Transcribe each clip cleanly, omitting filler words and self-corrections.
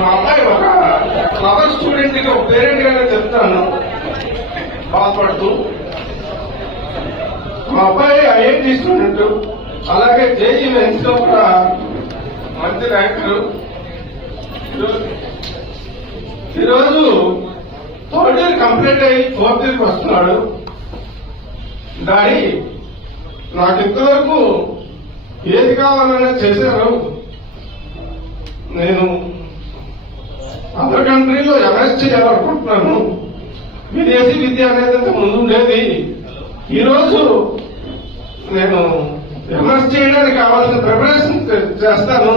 మా అబ్బాయి ఒక క్లబర్ స్టూడెంట్ కి ఒక పేరెంట్ గానే చెప్తాను బాధపడుతూ. మా అబ్బాయి ఐఐటి స్టూడెంట్, అలాగే జేఈ మెయిన్స్ లో కూడా మంచి ర్యాంకరు. ఈరోజు థర్డ్ ఇయర్ కంప్లీట్ అయ్యి ఫోర్త్ ఇయర్కి వస్తున్నాడు. డాడీ నాకు ఇంతవరకు ఏది కావాలన్నా చేశారు. నేను అదర్ కంట్రీలో ఎంఎస్ చేయాలనుకుంటున్నాను. విదేశీ విద్య అనేది ముందు ఉండేది. ఈరోజు నేను ఎంఎస్ చేయడానికి కావాల్సిన ప్రిపరేషన్ చేస్తాను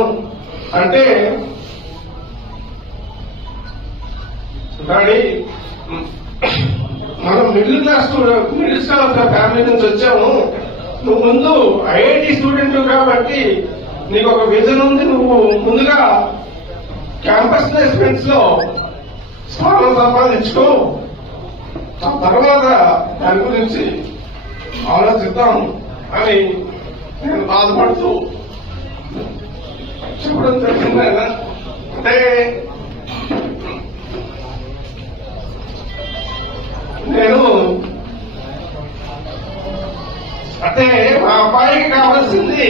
అంటే, డాడీ మనం మిడిల్ క్లాస్ ఫ్యామిలీ నుంచి వచ్చాము. నువ్వు ముందు ఐఐటి స్టూడెంట్ కాబట్టి నీకు ఒక విజన్ ఉంది. నువ్వు ముందుగా క్యాంపస్ ప్లేస్మెంట్స్ లో స్థానం సంపాదించుకో, ఆ తర్వాత దాని గురించి ఆలోచిద్దాం అని నేను బాధపడుతూ చెప్పడం జరిగింది. అంటే మా అబ్బాయికి కావాల్సింది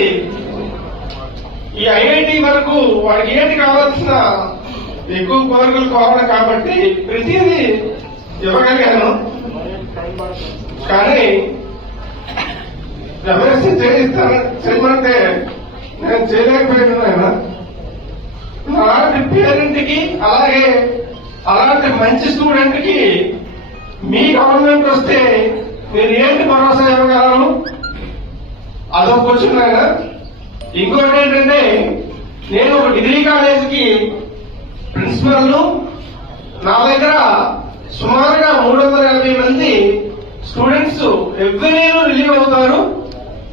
ఈ ఐఐటి వరకు వాడికి ఏంటి కావాల్సిన ఎక్కువ కోరికలు కావాలి కాబట్టి ప్రతిదీ ఇవ్వగలిగాను. కానీ ఎంఎస్సీ చేయమంటే నేను చేయలేకపోయాను. ఆయన అలాంటి పేరెంట్ కి, అలాగే అలాంటి మంచి స్టూడెంట్ కి మీ గవర్నమెంట్ వస్తే మీరు ఏంటి భరోసా ఇవ్వగలరు? అదొక క్వశ్చన్. ఆయన ఇంకోటి ఏంటంటే, నేను ఒక డిగ్రీ కాలేజీకి ప్రిన్సిపల్ ను, నా దగ్గర సుమారుగా 380 మంది స్టూడెంట్స్ ఎవ్రీ ఇయర్ రిలీవ్ అవుతారు.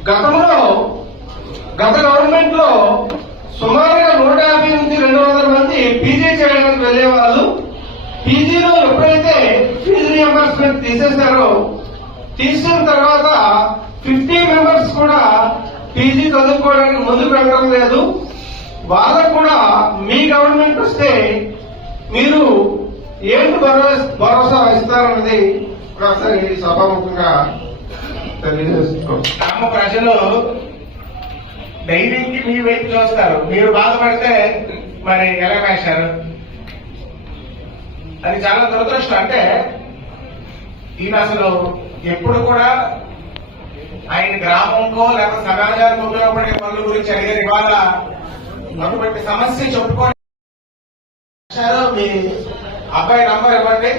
గత గవర్నమెంట్ లో సుమారుగా 150 నుంచి 200 మంది పీజీ చేయడానికి వెళ్లేవాళ్ళు. పీజీలో ఎప్పుడైతే ఫీజు రియంబర్స్మెంట్ తీసిన తర్వాత 50 మెంబర్స్ కూడా పీజీ చదువుకోవడానికి ముందుకు వెళ్ళడం లేదు. వాళ్ళకు కూడా మీ గవర్నమెంట్ వస్తే మీరు ఏంటి భరోసా ఇస్తారన్నది ఒకసారి సభాముఖంగా తెలియజేస్తున్నాం. గ్రామ ప్రజలు ధైర్యంకి మీ వైపు చూస్తారు. మీరు బాధపడితే మరి ఎలా వేశారు? అది చాలా దురదృష్టం. అంటే ఈయన అసలు ఎప్పుడు కూడా ఆయన గ్రామంకో లేకపోతే సమాజానికి ఉపయోగపడే పనుల గురించి అడిగారు. ఇవాళ అటువంటి సమస్య చెప్పుకొని మీ అబ్బాయి నంబర్ ఇవ్వండి,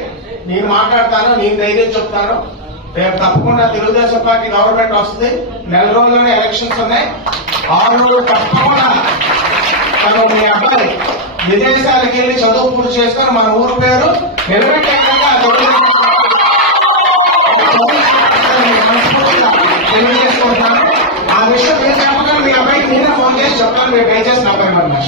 నేను మాట్లాడతాను, నేను ధైర్యం చెప్తాను. రేపు తప్పకుండా తెలుగుదేశం పార్టీ గవర్నమెంట్ వస్తుంది. 4 రోజుల్లోనే ఎలక్షన్స్ ఉన్నాయి. 6 రోజులు తప్పకుండా మీ అబ్బాయి విదేశాలకు వెళ్లి చదువు పూర్తి చేసుకొని మన ఊరు పేరు నిలబెట్టే తెలియజేసుకుంటున్నాను. ఆ విషయం నేను చెప్పగలను. మీ అబ్బాయికి నేనే ఫోన్ చేసి చెప్తాను. మీరు దయచేసి నంబర్ ఇవ్వండి.